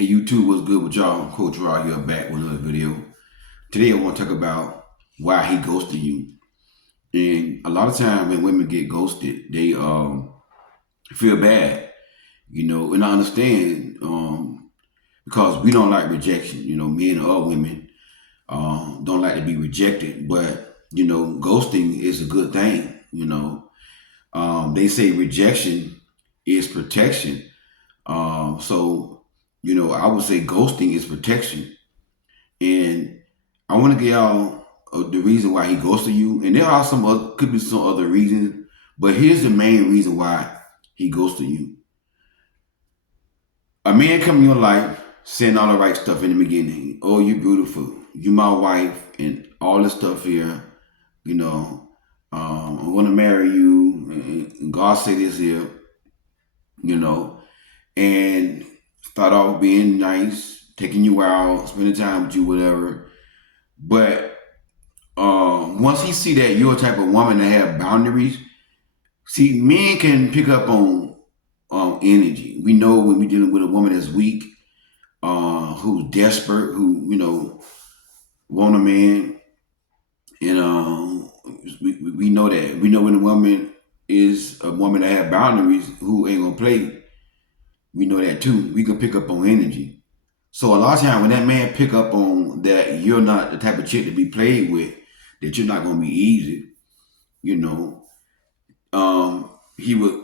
Hey, YouTube, what's good with y'all? Coach Rod here back with another video. Today I want to talk about why he ghosted you. And a lot of times when women get ghosted, they feel bad, and I understand because we don't like rejection. Men or women don't like to be rejected, but ghosting is a good thing. They say rejection is protection. I would say ghosting is protection. And I want to give y'all the reason why he ghosted you. And there are could be some other reasons, but here's the main reason why he ghosted you. A man come in your life saying all the right stuff in the beginning. Oh, you beautiful. You my wife and all this stuff here. I want to marry you. And God say this here, and start off being nice, taking you out, spending time with you, whatever. But once he see that you're a type of woman that have boundaries, see, men can pick up on energy. We know when we're dealing with a woman that's weak, who's desperate, who want a man, and we know that. We know when a woman is a woman that have boundaries, who ain't gonna play. We know that too. We can pick up on energy. So a lot of times when that man pick up on that you're not the type of chick to be played with, that you're not gonna be easy, he would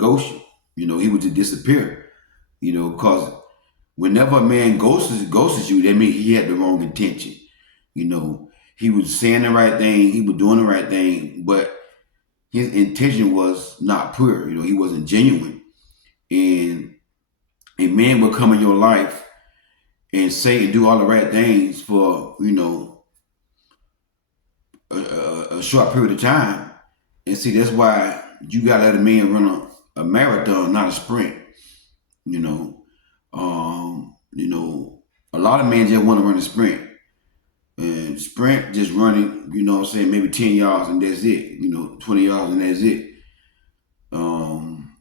ghost you. He would just disappear. Because whenever a man ghosts you, that means he had the wrong intention. He was saying the right thing, he was doing the right thing, but his intention was not pure. He wasn't genuine. And a man will come in your life and say and do all the right things for a short period of time. And see, that's why you gotta let a man run a marathon, not a sprint. You know, a lot of men just want to run a sprint. And sprint just running, maybe 10 yards and that's it. 20 yards and that's it.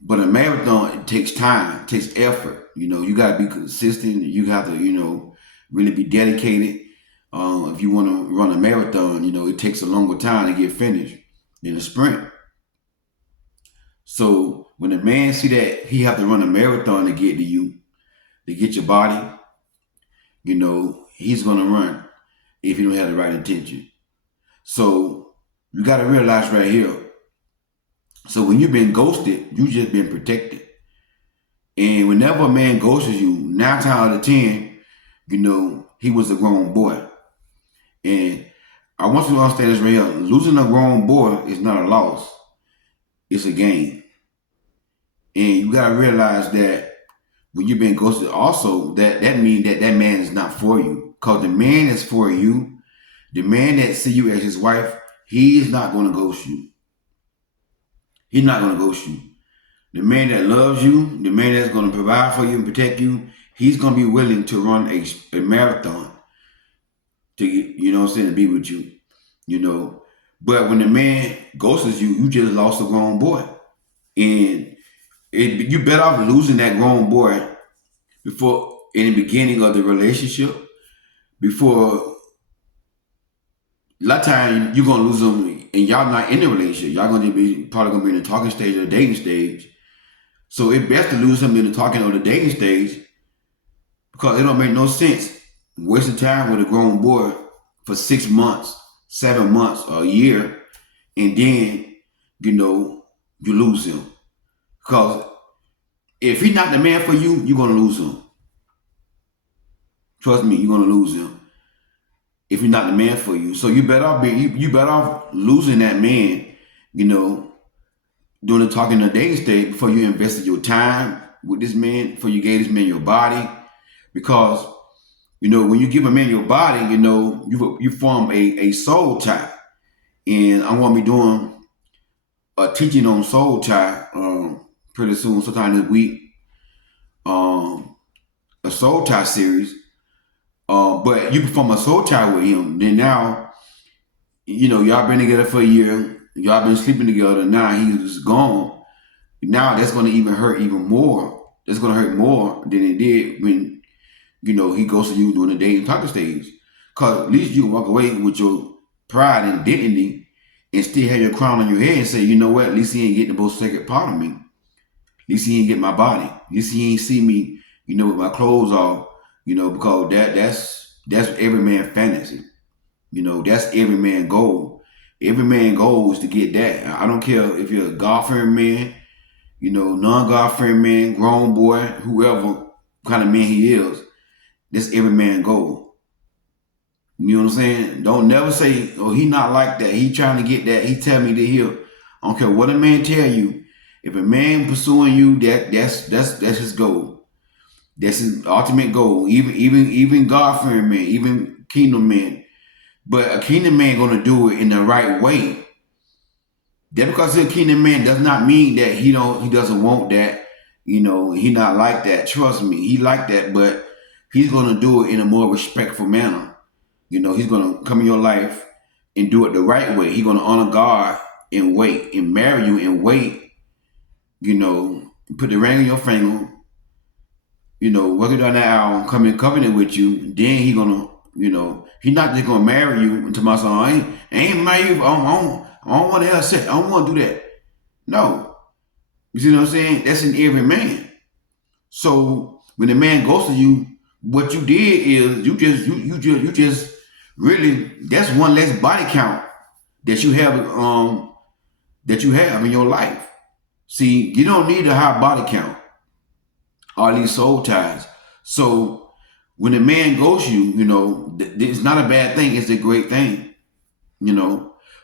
But a marathon, it takes time, it takes effort. You gotta be consistent. You have to, really be dedicated. If you want to run a marathon, it takes a longer time to get finished than a sprint. So when a man see that he have to run a marathon to get to you, to get your body, he's gonna run if you don't have the right intention. So you got to realize right here. So when you've been ghosted, you just been protected. And whenever a man ghosts you, 9 times out of 10, he was a grown boy. And I want you to understand this right here. Losing a grown boy is not a loss. It's a gain. And you gotta realize that when you've been ghosted also, that means that man is not for you. Because the man is for you. The man that see you as his wife, he is not gonna ghost you. He's not gonna ghost you. The man that loves you, the man that's gonna provide for you and protect you, he's gonna be willing to run a marathon to to be with you. But when the man ghosts you, you just lost a grown boy. And you better off losing that grown boy before in the beginning of the relationship, before a lot of time you're gonna lose them and y'all not in the relationship. Y'all probably gonna be in the talking stage or the dating stage. So it's best to lose him in the talking or the dating stage because it don't make no sense wasting time with a grown boy for 6 months, 7 months, or a year, and then you lose him. Because if he's not the man for you, you're gonna lose him. Trust me, you're gonna lose him if he's not the man for you. So you better off losing that man, doing the talking in the dating stage before you invested your time with this man, before you gave this man your body. Because, when you give a man your body, you form a soul tie. And I'm going to be doing a teaching on soul tie pretty soon, sometime this week. A soul tie series. But you perform a soul tie with him. Then now, y'all been together for a year. Y'all been sleeping together. Now he's gone. Now that's going to even hurt even more That's gonna hurt more than it did when he goes to you during the dating talking stage. Cause at least you can walk away with your pride and dignity and still have your crown on your head and say, you know what, at least he ain't get the most sacred part of me. At least he ain't get my body. At least he ain't see me, with my clothes off, because that's every man fantasy. That's every man goal. Every man goal is to get that. I don't care if you're a God-fearing man, non-God-fearing man, grown boy, whoever kind of man he is. That's every man goal. You know what I'm saying? Don't never say, oh, he not like that. He trying to get that. He tell me to heal. I don't care what a man tell you. If a man pursuing you, that's his goal. That's his ultimate goal. Even God-fearing man, even kingdom man. But a kingdom man gonna do it in the right way. That because he's a kingdom man does not mean that he doesn't want that. He not like that. Trust me, he like that, but he's gonna do it in a more respectful manner. He's gonna come in your life and do it the right way. He's gonna honor God and wait and marry you and wait. Put the ring on your finger. Working down that aisle, come in covenant with you. Then he gonna, he's not just gonna marry you until my son. I ain't marry you. I don't want to have sex. I don't want to do that. No, you see what I'm saying? That's in every man. So when the man goes to you, what you did is you just really, that's one less body count that you have in your life. See, you don't need a high body count. All these soul ties. So when a man goes you, it's not a bad thing. It's a great thing,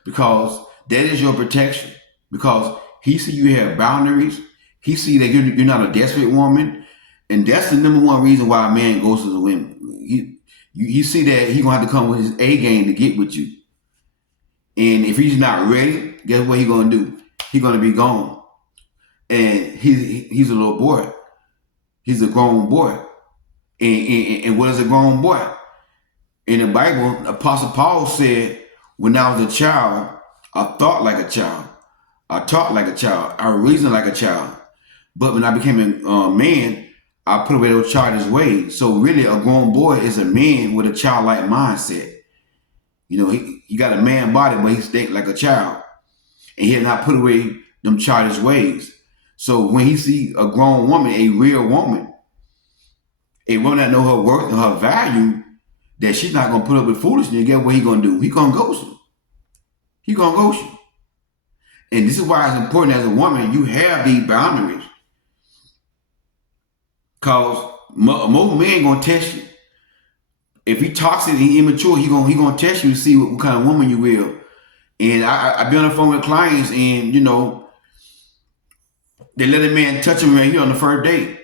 because that is your protection. Because he see you have boundaries. He see that you're not a desperate woman. And that's the number one reason why a man goes to the women. You see that he's going to have to come with his A game to get with you. And if he's not ready, guess what he's going to do? He's going to be gone. And he's a little boy. He's a grown boy. And what is a grown boy? In the Bible, Apostle Paul said, when I was a child, I thought like a child. I talked like a child. I reasoned like a child. But when I became a man, I put away those childish ways. So really, a grown boy is a man with a childlike mindset. He got a man body, but he think like a child. And he had not put away them childish ways. So when he see a grown woman, a real woman, a woman that know her worth and her value, that she's not going to put up with foolishness, guess what he going to do? He going to ghost you. He going to ghost you. And this is why it's important as a woman, you have these boundaries. Because most men going to test you. If he toxic and immature, he gonna test you to see what kind of woman you will. And I've been on the phone with clients and, they let a man touch them right here on the first date.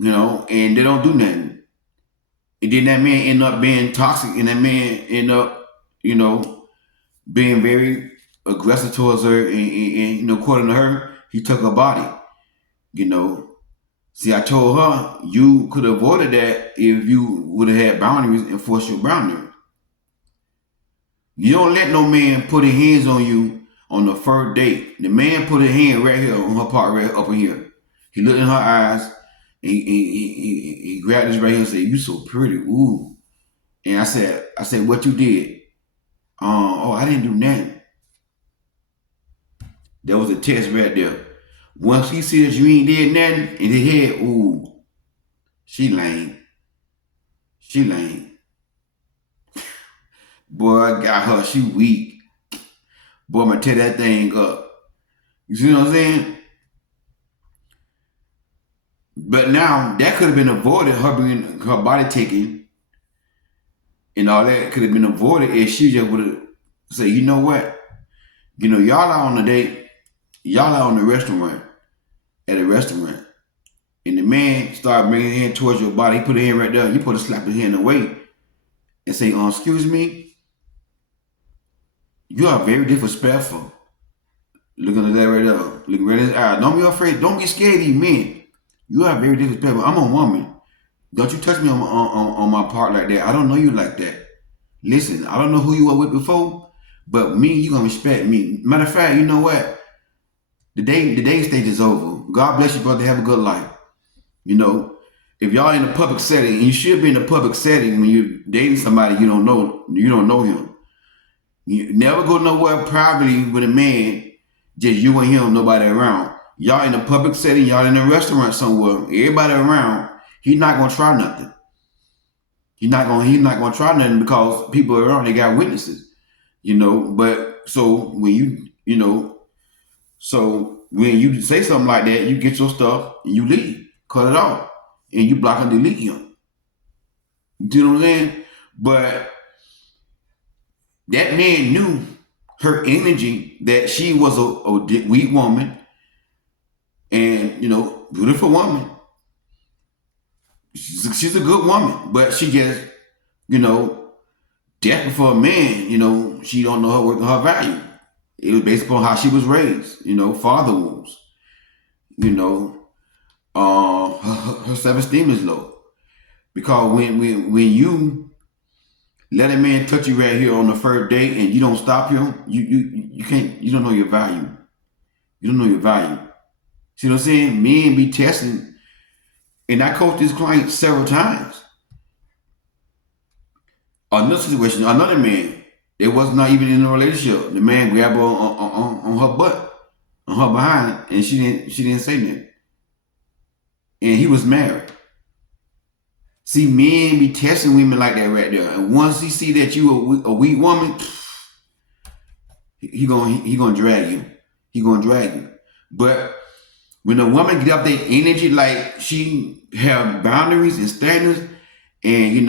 And they don't do nothing. And then that man end up being toxic and that man end up, being very aggressive towards her and according to her, he took her body. See, I told her you could have avoided that if you would have had boundaries and enforced your boundaries. You don't let no man put his hands on you on the first date. The man put his hand right here on her part, right up in here. He looked in her eyes and he grabbed this right here and said, "You so pretty, ooh." And I said, "What you did?" Oh, I didn't do nothing. That was a test right there. Once he sees you ain't did nothing in his head, ooh, she lame. She lame. Boy, I got her. She weak. Boy, I'm going to tear that thing up. You see what I'm saying? But now, that could have been avoided, her body taking and all that could have been avoided if she just would have said, you know what? Y'all are on a date. Y'all are on the restaurant. At a restaurant. And the man started bringing his hand towards your body. He put his hand right there. You supposed to slap his hand away and say, excuse me. You are very disrespectful. Looking at that right there. Looking right in his eye. Don't be afraid. Don't be scared of these men. You are very disrespectful. I'm a woman. Don't you touch me on my part like that. I don't know you like that. Listen, I don't know who you were with before, but me, you going to respect me. Matter of fact, you know what? The dating stage is over. God bless you, brother. Have a good life. You know, if y'all in a public setting, and you should be in a public setting when you're dating somebody you don't know him. You never go nowhere privately with a man, just you and him, nobody around. Y'all in a public setting, y'all in a restaurant somewhere, everybody around. He's not gonna try nothing. He's not gonna try nothing because people around, they got witnesses. But so when you say something like that, you get your stuff and you leave, cut it off, and you block and delete him. You know what I'm saying? But that man knew her energy, that she was a weak woman, and beautiful woman. She's a good woman, but she just desperate for a man. She don't know her worth and her value. It was based upon how she was raised. Father wounds. Her self-esteem is low because when you let a man touch you right here on the first date and you don't stop him, you don't know your value. You don't know your value. See what I'm saying? Men be testing, and I coached this client several times. Another situation, another man, they was not even in a relationship. The man grabbed her on her butt, on her behind, and she didn't say nothing. And he was married. See, men be testing women like that right there. And once he see that you a weak woman, he gonna drag you. He gonna drag you. But when a woman get up their energy, like she have boundaries and standards, and he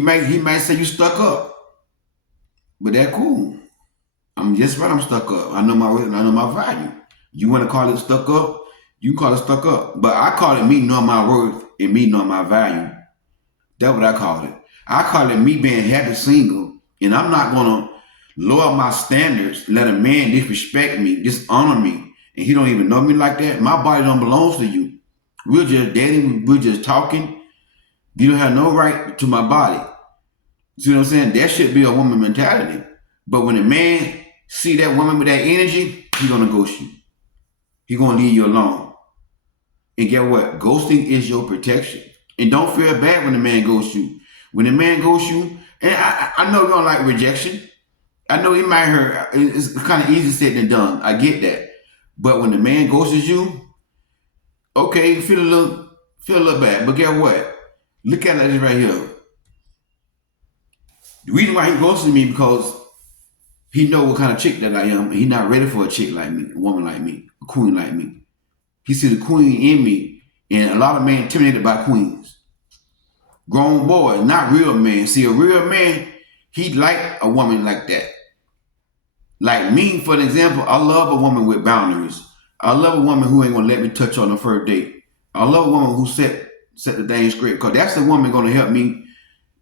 might say you stuck up, but that cool. I'm just right. I'm stuck up. I know my worth and I know my value. You want to call it stuck up? You call it stuck up, but I call it me knowing my worth and me knowing my value. That's what I call it. I call it me being happy single, and I'm not gonna lower my standards, let a man disrespect me, dishonor me, and he don't even know me like that. My body don't belong to you. We're just dating. We're just talking. You don't have no right to my body. See what I'm saying? That should be a woman mentality. But when a man see that woman with that energy, he's gonna ghost you. He's gonna leave you alone. And get what? Ghosting is your protection. And don't feel bad when the man ghosts you. When the man ghosts you, and I know you don't like rejection. I know it might hurt. It's kind of easy said than done. I get that. But when the man ghosts you, okay, feel a little bad. But get what? Look at it right here. The reason why he ghosted me because he know what kind of chick that I am, and he not ready for a chick like me, a woman like me, a queen like me. He see the queen in me, and a lot of men intimidated by queens. Grown boy, not real man. See, a real man, he like a woman like that. Like me, for example, I love a woman with boundaries. I love a woman who ain't gonna let me touch her on the first date. I love a woman who set the thing straight, because that's the woman gonna help me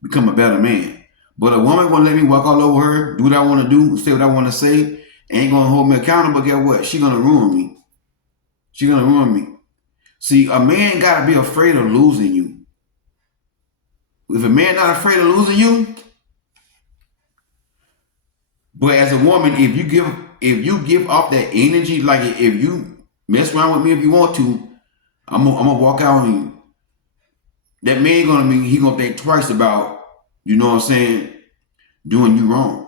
become a better man. But a woman gonna let me walk all over her, do what I want to do, say what I want to say, ain't gonna hold me accountable. Guess what? She gonna ruin me. She gonna ruin me. See, a man gotta be afraid of losing you. If a man not afraid of losing you, but as a woman, if you give off that energy, like if you mess around with me if you want to, I'm gonna walk out on you. That man he gonna think twice about, you know what I'm saying, doing you wrong.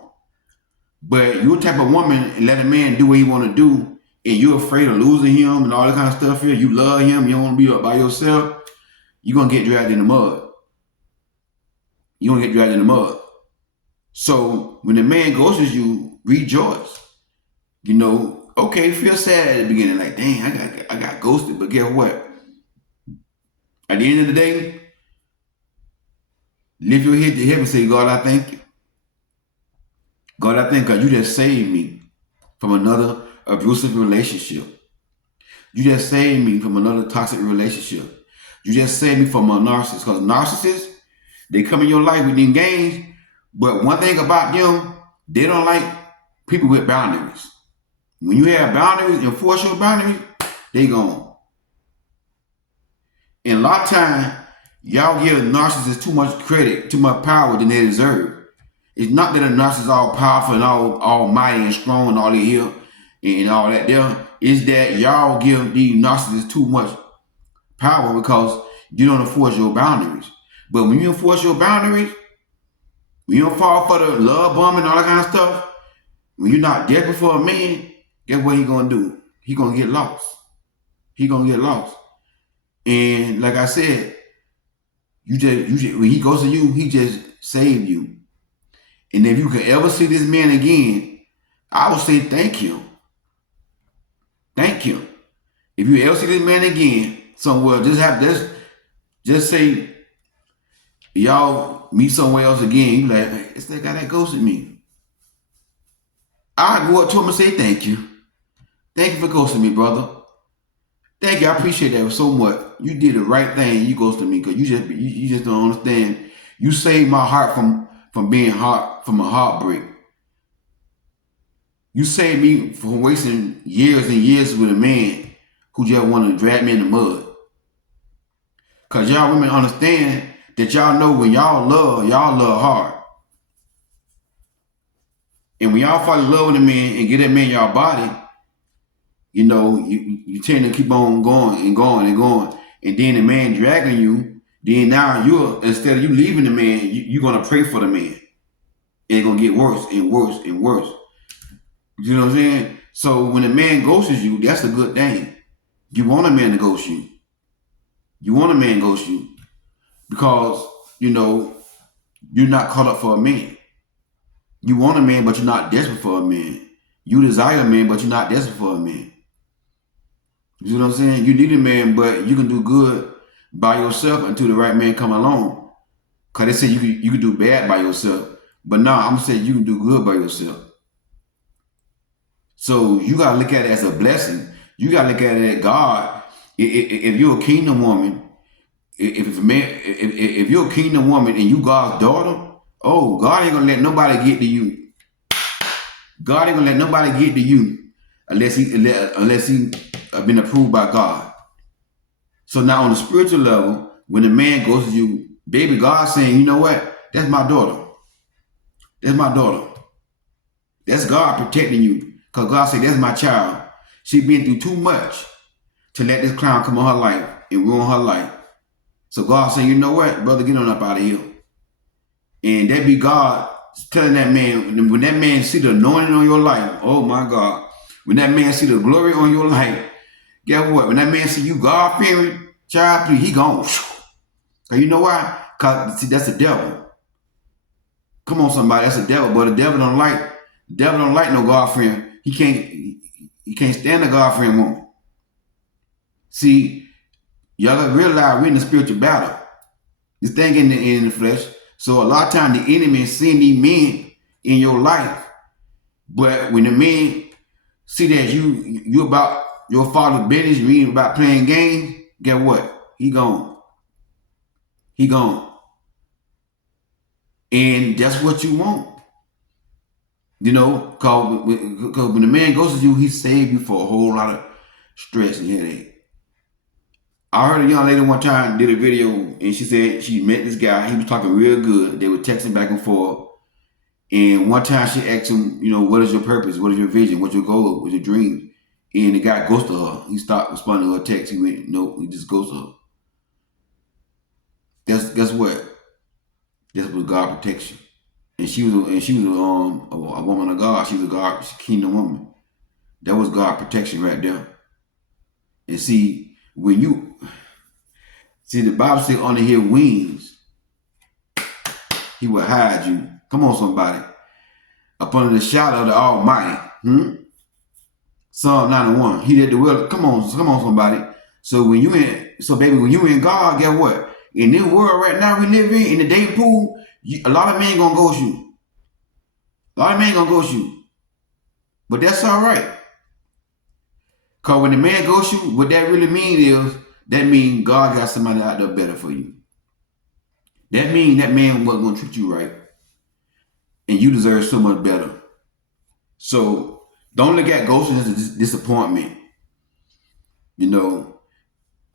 But you type of woman and let a man do what he want to do, and you're afraid of losing him and all that kind of stuff here. You love him, you don't want to be up by yourself. You're gonna get dragged in the mud. You're gonna get dragged in the mud. So when the man ghosts you, rejoice. Okay, feel sad at the beginning, like dang, I got ghosted. But guess what? At the end of the day, lift your head to heaven and say, God, I thank you. God, I thank God you just saved me from another abusive relationship. You just saved me from another toxic relationship. You just saved me from a narcissist. Because narcissists, they come in your life with them games, but one thing about them, they don't like people with boundaries. When you have boundaries, enforce your boundaries, they gone. And a lot of time, y'all give narcissists too much credit, too much power than they deserve. It's not that a narcissist is all powerful and all almighty and strong and all they here. and all that there, is that y'all give these narcissists too much power because you don't enforce your boundaries. But when you enforce your boundaries, when you don't fall for the love bombing and all that kind of stuff, when you're not desperate for a man, guess what he gonna do? He gonna get lost. He gonna get lost. And like I said, you just when he goes to you, he just saved you. And if you can ever see this man again, I would say thank you. Thank him. If you ever see this man again somewhere, just say y'all meet somewhere else again. You like, hey, it's that guy that ghosted me. I go up to him and say thank you. Thank you for ghosting me, brother. Thank you. I appreciate that so much. You did the right thing. You ghosted me because you just don't understand. You saved my heart from being from a heartbreak. You saved me from wasting years and years with a man who just wanted to drag me in the mud. Cause y'all women understand that y'all know when y'all love hard. And when y'all fall in love with a man and get that man your body, you know, you tend to keep on going and going and going. And then the man dragging you, then now instead of you leaving the man, you're gonna pray for the man. And it's gonna get worse and worse and worse. You know what I'm saying? So when a man ghosts you, that's a good thing. You want a man to ghost you. You want a man to ghost you. Because, you know, you're not caught up for a man. You want a man, but you're not desperate for a man. You desire a man, but you're not desperate for a man. You know what I'm saying? You need a man, but you can do good by yourself until the right man come along. Cause they say you can do bad by yourself. But now I'm saying you can do good by yourself. So you gotta look at it as a blessing. You gotta look at it as God. If you're a kingdom woman, if you're a kingdom woman and you God's daughter, oh, God ain't gonna let nobody get to you. God ain't gonna let nobody get to you unless he been approved by God. So now on the spiritual level, when a man goes to you, baby, God's saying, you know what? That's my daughter. That's my daughter. That's God protecting you. Because God said, that's my child. She been through too much to let this clown come on her life and ruin her life. So God said, you know what, brother, get on up out of here. And that be God telling that man, when that man see the anointing on your life, oh my God, when that man see the glory on your life, guess what? When that man see you God-fearing, child, please, he gone. Cause you know why? Cause see, that's the devil. Come on, somebody, that's the devil. But the devil don't like no God-fearing. He can't stand a God-fearing woman. See, y'all gotta realize we're in the spiritual battle. This thing in the flesh. So a lot of times the enemy is seeing these men in your life. But when the men see that you about your father's business, you about playing games, guess what? He gone. He gone. And that's what you want. You know, because when the man goes to you, he saved you for a whole lot of stress and headache. I heard a young lady one time did a video and she said she met this guy. He was talking real good. They were texting back and forth. And one time she asked him, you know, what is your purpose? What is your vision? What's your goal? What's your dream? And the guy ghosted her. He stopped responding to her text. He went, no, he just ghosted her. Guess what? That's what God protection. And she was a woman of God. She was a kingdom woman. That was God protection right there. And see, the Bible says under his wings, he will hide you. Come on, somebody. Up under the shadow of the Almighty. Psalm 91. He did the will. Come on, somebody. So when you in God, guess what? In this world right now we live in the dating pool, a lot of men gonna ghost you. A lot of men gonna ghost you. But that's all right. Because when the man ghosts you, what that really means God got somebody out there better for you. That means that man wasn't going to treat you right. And you deserve so much better. So don't look at ghosting as a disappointment. You know,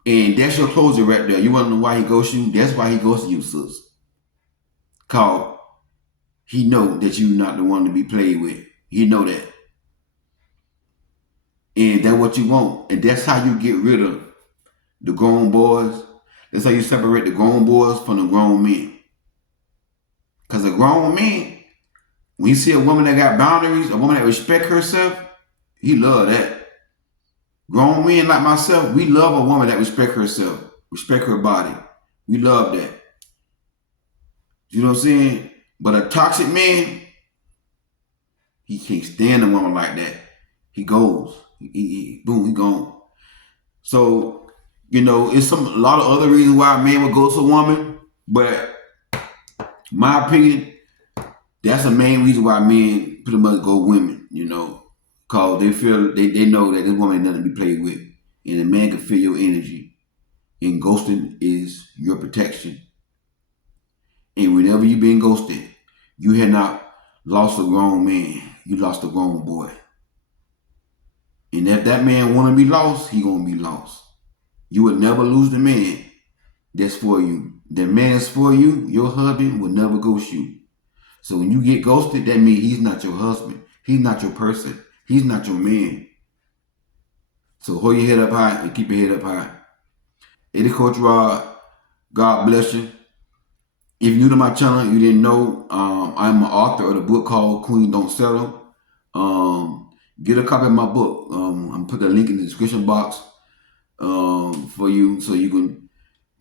and that's your closer right there. You want to know why he ghosts you? That's why he ghosts you, sis. Because he know that you're not the one to be played with. He know that. And that's what you want. And that's how you get rid of the grown boys. That's how you separate the grown boys from the grown men. Because a grown man, when you see a woman that got boundaries, a woman that respect herself, he love that. Grown men like myself, we love a woman that respect herself, respect her body. We love that. You know what I'm saying? But a toxic man, he can't stand a woman like that. He goes. Boom, he gone. So, it's a lot of other reasons why a man would go to a woman, but my opinion, that's the main reason why men pretty much go women, because they know that this woman ain't nothing to be played with. And a man can feel your energy. And ghosting is your protection. And whenever you've been ghosted, you had not lost a grown man. You lost a grown boy. And if that man want to be lost, he going to be lost. You will never lose the man that's for you. The man that's for you, your husband, will never ghost you. So when you get ghosted, that means he's not your husband. He's not your person. He's not your man. So hold your head up high and keep your head up high. Eddie Coach Rod, God bless you. If you're new to my channel, you didn't know, I'm an author of the book called Queen Don't Settle. Get a copy of my book. I'm put the link in the description box for you so you can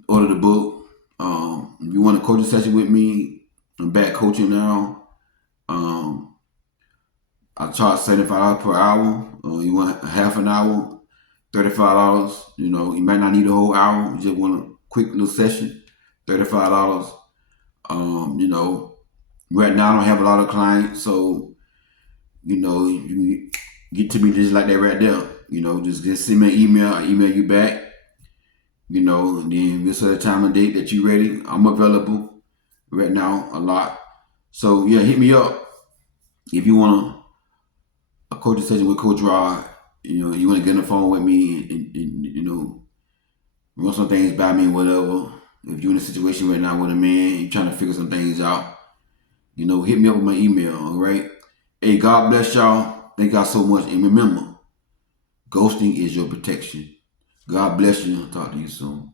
order the book. If you want a coaching session with me, I'm back coaching now. I charge $75 per hour. You want a half an hour, $35. You might not need a whole hour. You just want a quick little session, $35. Right now I don't have a lot of clients, so you get to me just like that right there. Just send me an email. I email you back. And then we'll set a time and date that you're ready. I'm available right now a lot. So yeah, hit me up if you want a coaching session with Coach Rod. You want to get on the phone with me and run some things by me, whatever. If you're in a situation right now with a man, you're trying to figure some things out, hit me up with my email, all right? Hey, God bless y'all. Thank y'all so much. And remember, ghosting is your protection. God bless you. I'll talk to you soon.